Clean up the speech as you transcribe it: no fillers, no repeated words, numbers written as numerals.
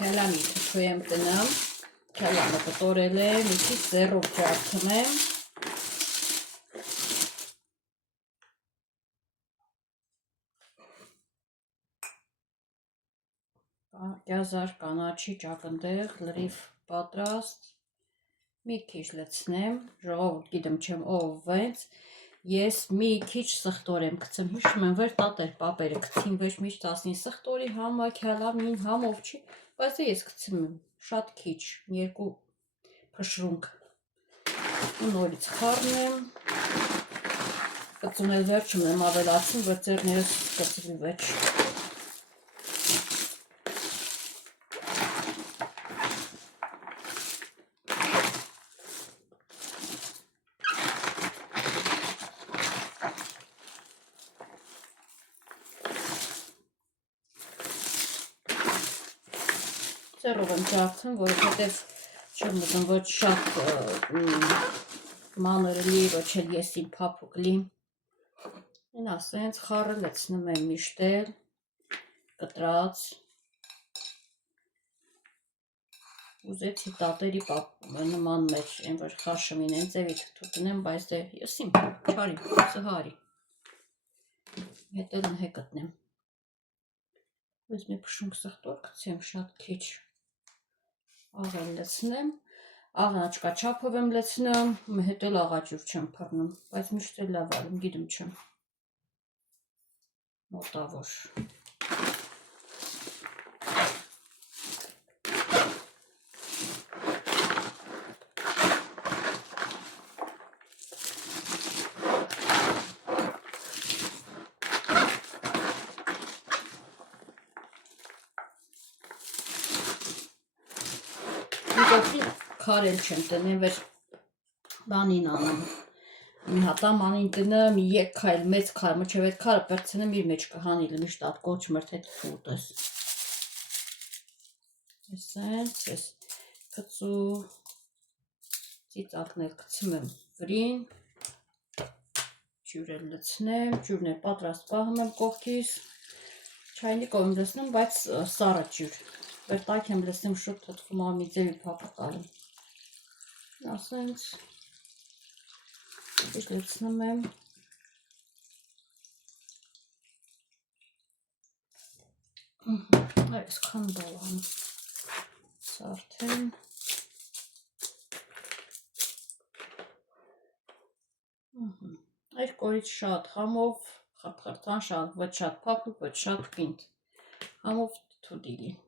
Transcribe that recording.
Քելամի թթու եմ տնամ, քելամը կտորել է, մի քիչ ձեռով ջարդում եմ։ Գազար կանաչի ճակնդեղ, լրիվ պատրաստ, մի քիչ լցնեմ, ժողովուրդ գիտեմ չեմ ով վենց, ես մի քիչ սխտոր եմ գցեմ, հիշում եմ վեր տատեր պապերը գցին վեր միշտ ասին սխտորի համա, քյալամին համով չի, բայց ես գցում եմ շատ քիչ, երկու փշրունք, ու նորից խառնեմ, կծունել վերջում եմ ավելացում, որ ձեռներս կծվի վերջ։ Ձեռով եմ ջարդում, որովհետև չեմ ուզում ոչ շատ մանր լի, ոչ էլ եսին փափուկ լի։ Են ասենց խառը լցնում եմ միշտ էլ, կտրած։ Ուզեցի տատերի նման մեջ, են որ խաշմին են ձևի թթու տնեմ, բայց դե եսին չարի, սհարի։ Հետ էլ նհե կտնեմ։ Ես մի փշունք սխտոր գցեմ շատ քիչ։ Աղել լցնեմ, աղանաչկա չափով եմ լցնում, հետ էլ աղաջուր չեմ փռնում, բայց միշտ էլ լավ ալում, գիտեմ չեմ, մոտավոր։ Քարել չեմ տնեմ, վեր բանին անում, մի հատամանին տնեմ, եկ քայլ, մեծ քար, մոչև այդ քարը պերցնեմ իր մեջ կհանիլ, միշտ ատ կոչ մրդ հետ թուտս։ Այսենց, ես կծու, ծիծակնել կծում եմ վրին, ջուր եմ լցնեմ, ջուրն է պատրաստ պահում եմ կողքիս, չայնիկով եմ լցնում, բայց սառը ջուր, վեր տակ եմ լցնում շուտ թթվում ամի ձևի փափուկ ալում։ Ասենց, ինչ լցնում եմ, այս քանդալան, սարդեն, այդ կորից շատ համով, խրթխրթան շատ, ոչ շատ փափուկ, ոչ շատ պինդ, համով թթու դիլի։